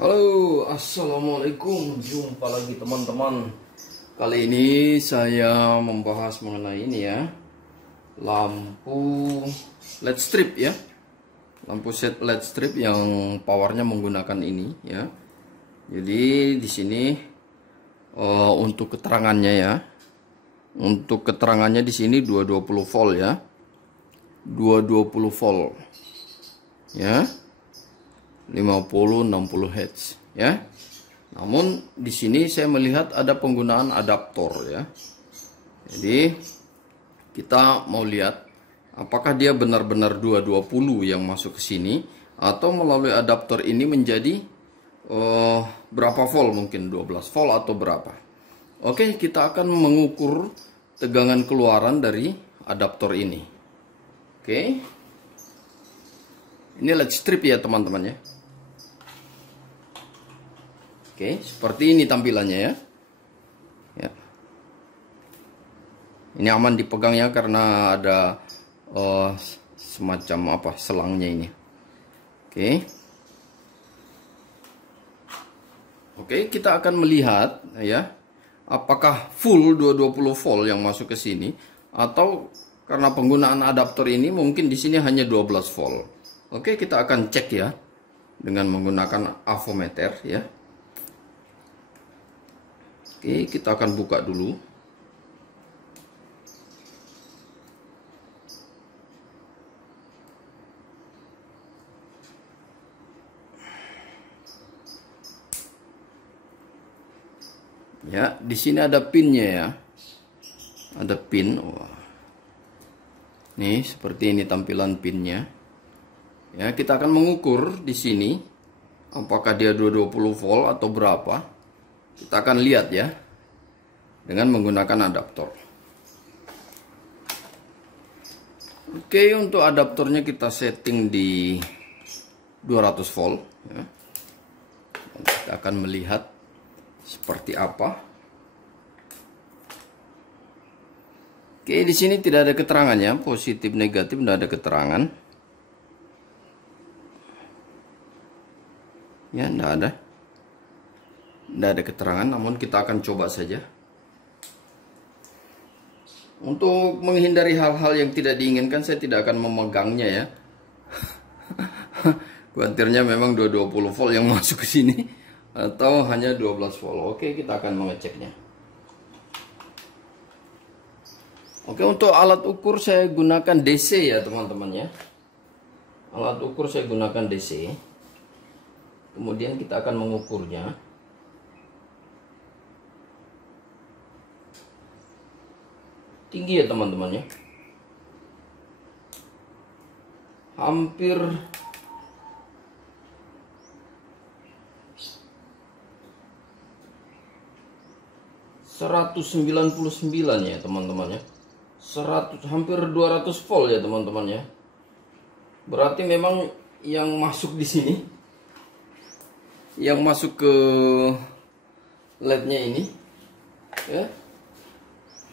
Halo, assalamualaikum. Jumpa lagi teman-teman. Kali ini saya membahas mengenai ini ya, lampu LED strip ya, lampu LED strip yang powernya menggunakan ini ya. Jadi di sini untuk keterangannya ya, untuk keterangannya di sini 220 volt ya, 220 volt ya. 50-60 Hz ya. Namun di sini saya melihat ada penggunaan adaptor ya. Jadi kita mau lihat apakah dia benar-benar 220 yang masuk ke sini atau melalui adaptor ini menjadi berapa volt, mungkin 12 volt atau berapa. Oke, kita akan mengukur tegangan keluaran dari adaptor ini. Oke. Ini LED strip ya teman-teman ya. Oke, seperti ini tampilannya ya. Ya. Ini aman dipegangnya karena ada semacam apa selangnya ini. Oke. Oke, kita akan melihat ya, apakah full 220 volt yang masuk ke sini atau karena penggunaan adaptor ini mungkin di sini hanya 12 volt. Oke, kita akan cek ya dengan menggunakan avometer ya. Oke, kita akan buka dulu. Ya, di sini ada pinnya ya. Ada pin. Wah. Nih, seperti ini tampilan pinnya. Ya, kita akan mengukur di sini apakah dia 220 volt atau berapa. Kita akan lihat ya dengan menggunakan adaptor. Oke, untuk adaptornya kita setting di 200 volt ya. Kita akan melihat seperti apa. Oke, di sini tidak ada keterangannya, positif negatif tidak ada keterangan. Ya, tidak ada. Tidak ada keterangan, namun kita akan coba saja. Untuk menghindari hal-hal yang tidak diinginkan, saya tidak akan memegangnya ya. Kuantirnya memang 220 volt yang masuk ke sini atau hanya 12 volt. Oke, kita akan mengeceknya. Oke, untuk alat ukur saya gunakan DC ya teman-teman ya. Alat ukur saya gunakan DC. Kemudian kita akan mengukurnya. Tinggi ya teman-teman ya. Hampir 199 ya teman-teman ya. 100, hampir 200 volt ya teman-teman ya. Berarti memang yang masuk di sini, yang masuk ke LED-nya ini ya,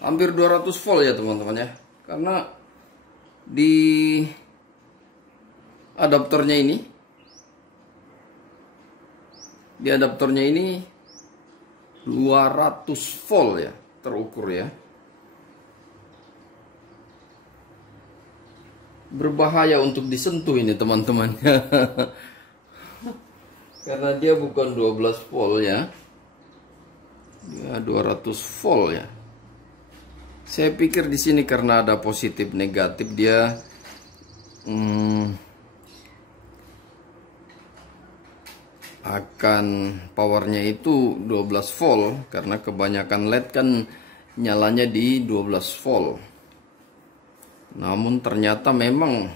hampir 200 volt ya teman-teman ya. Karena di adaptornya ini, di adaptornya ini 200 volt ya terukur ya. Berbahaya untuk disentuh ini teman-teman. Karena dia bukan 12 volt ya. Dia 200 volt ya. Saya pikir di sini karena ada positif negatif dia akan powernya itu 12 volt karena kebanyakan LED kan nyalanya di 12 volt. Namun ternyata memang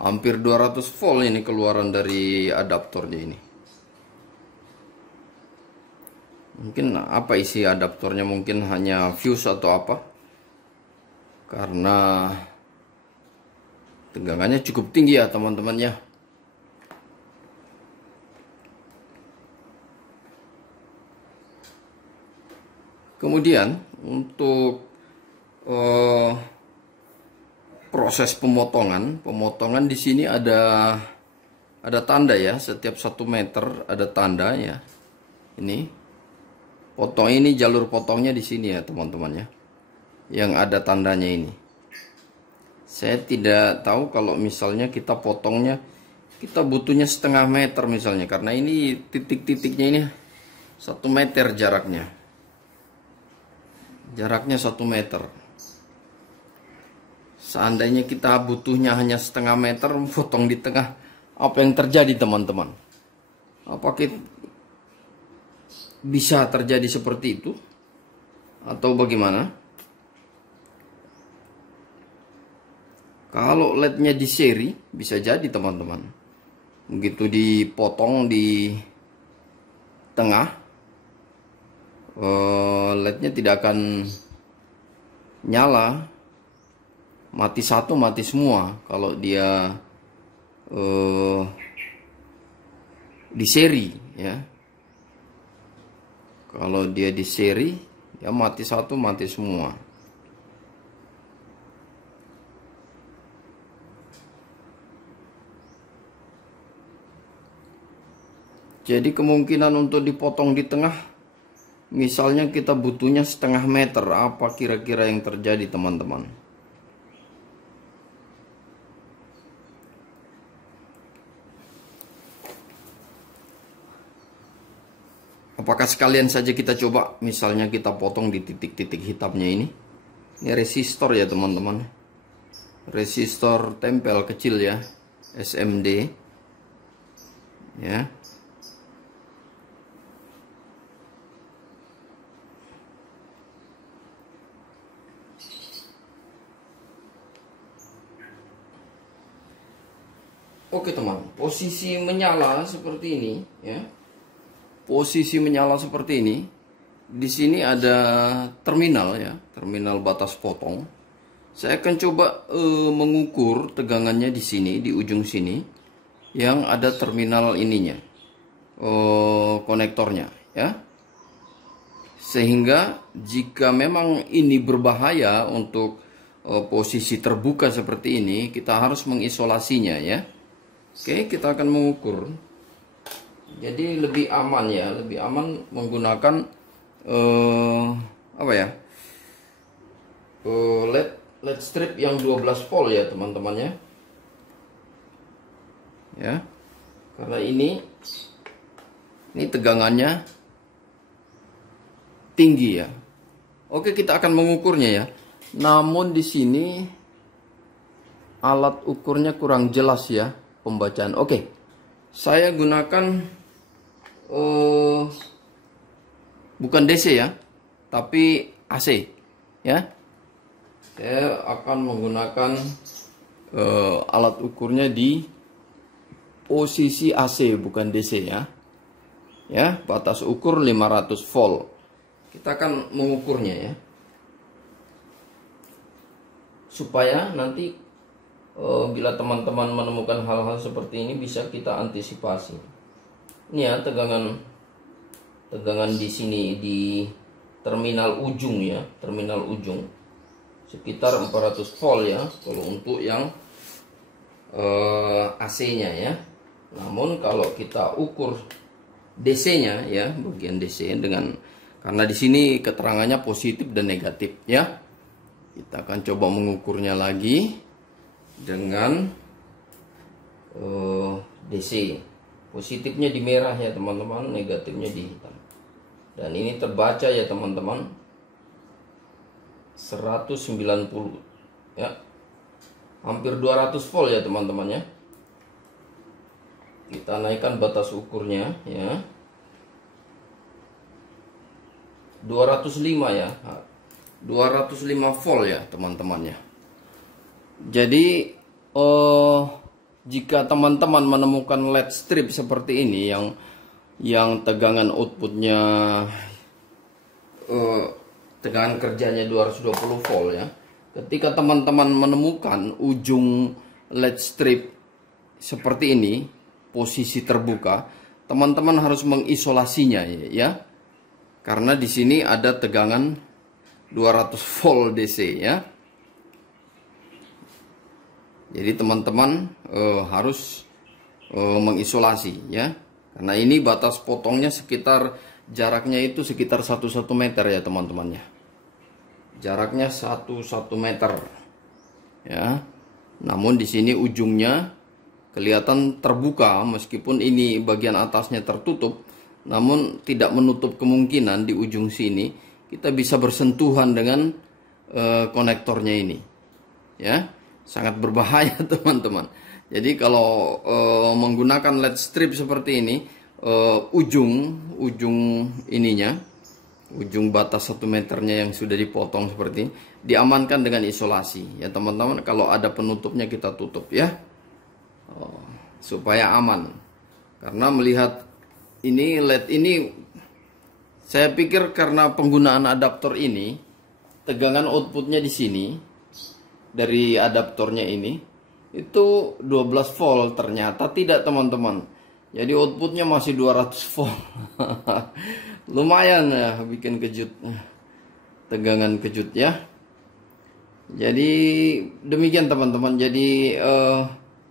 hampir 200 volt ini keluaran dari adaptornya ini. Mungkin apa isi adaptornya, mungkin hanya fuse atau apa. Karena tegangannya cukup tinggi ya teman-teman ya. Kemudian untuk proses pemotongan di sini ada ada tanda ya, setiap 1 meter ada tanda ya. Ini potong, ini jalur potongnya di sini ya teman-teman ya, yang ada tandanya ini. Saya tidak tahu kalau misalnya kita potongnya, kita butuhnya 1/2 meter misalnya, karena ini titik-titiknya ini 1 meter jaraknya. Jaraknya 1 meter. Seandainya kita butuhnya hanya 1/2 meter, potong di tengah, apa yang terjadi teman-teman? Apakah bisa terjadi seperti itu? Atau bagaimana? Kalau LED-nya di seri, bisa jadi teman-teman. Begitu dipotong di tengah, LED-nya tidak akan nyala. Mati satu, mati semua kalau dia di seri ya. Kalau dia di seri ya mati satu, mati semua. Jadi kemungkinan untuk dipotong di tengah, misalnya kita butuhnya 1/2 meter, apa kira-kira yang terjadi teman-teman? Apakah sekalian saja kita coba, misalnya kita potong di titik-titik hitamnya ini. Ini resistor ya teman-teman. Resistor tempel kecil ya, SMD. Ya. Oke teman, posisi menyala seperti ini ya. Posisi menyala seperti ini. Di sini ada terminal ya, terminal batas potong. Saya akan coba mengukur tegangannya di sini, di ujung sini, yang ada terminal ininya, konektornya ya. Sehingga jika memang ini berbahaya untuk posisi terbuka seperti ini, kita harus mengisolasinya ya. Oke, kita akan mengukur. Jadi lebih aman ya, lebih aman menggunakan apa ya, LED strip yang 12 volt ya teman-teman ya. Ya, karena ini tegangannya tinggi ya. Oke, kita akan mengukurnya ya. Namun di sini alat ukurnya kurang jelas ya pembacaan. Oke, saya gunakan bukan DC ya, tapi AC ya. Saya akan menggunakan alat ukurnya di posisi AC bukan DC ya. Ya, batas ukur 500 volt. Kita akan mengukurnya ya, supaya nanti bila teman-teman menemukan hal-hal seperti ini bisa kita antisipasi. Ini ya tegangan di sini di terminal ujung ya, terminal ujung sekitar 400 volt ya kalau untuk yang AC-nya ya. Namun kalau kita ukur DC-nya ya, bagian DC dengan, karena di sini keterangannya positif dan negatif ya. Kita akan coba mengukurnya lagi dengan DC. Positifnya di merah ya teman-teman, negatifnya di hitam. Dan ini terbaca ya teman-teman, 190 ya, hampir 200 volt ya teman-teman ya. Kita naikkan batas ukurnya ya, 205 ya, 205 volt ya teman-teman ya. Jadi jika teman-teman menemukan LED strip seperti ini yang tegangan outputnya tegangan kerjanya 220 volt ya. Ketika teman-teman menemukan ujung LED strip seperti ini, posisi terbuka, teman-teman harus mengisolasinya ya. Karena di sini ada tegangan 200 volt DC ya. Jadi teman-teman harus mengisolasi ya. Karena ini batas potongnya sekitar jaraknya itu sekitar 1 meter ya teman-temannya. Jaraknya 1 meter. Ya. Namun di sini ujungnya kelihatan terbuka meskipun ini bagian atasnya tertutup, namun tidak menutup kemungkinan di ujung sini kita bisa bersentuhan dengan konektornya ini. Ya. Sangat berbahaya teman-teman. Jadi kalau menggunakan LED strip seperti ini, ujung ininya, ujung batas 1 meternya yang sudah dipotong seperti ini, diamankan dengan isolasi ya teman-teman. Kalau ada penutupnya kita tutup ya, supaya aman. Karena melihat ini LED ini, saya pikir karena penggunaan adaptor ini, tegangan outputnya di sini dari adaptornya ini itu 12 volt, ternyata tidak teman-teman. Jadi outputnya masih 200 volt. Lumayan ya, bikin kejut, tegangan kejut ya. Jadi demikian teman-teman. Jadi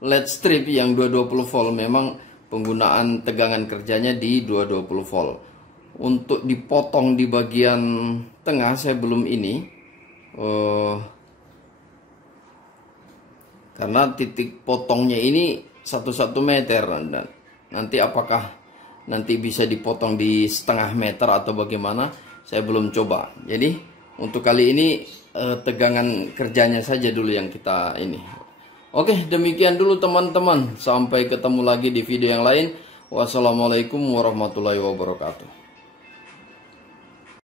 LED strip yang 220 volt memang penggunaan tegangan kerjanya di 220 volt. Untuk dipotong di bagian tengah saya belum ini, karena titik potongnya ini 1 meter, dan nanti apakah nanti bisa dipotong di setengah meter atau bagaimana, saya belum coba. Jadi untuk kali ini tegangan kerjanya saja dulu yang kita ini. Oke, demikian dulu teman-teman. Sampai ketemu lagi di video yang lain. Wassalamualaikum warahmatullahi wabarakatuh.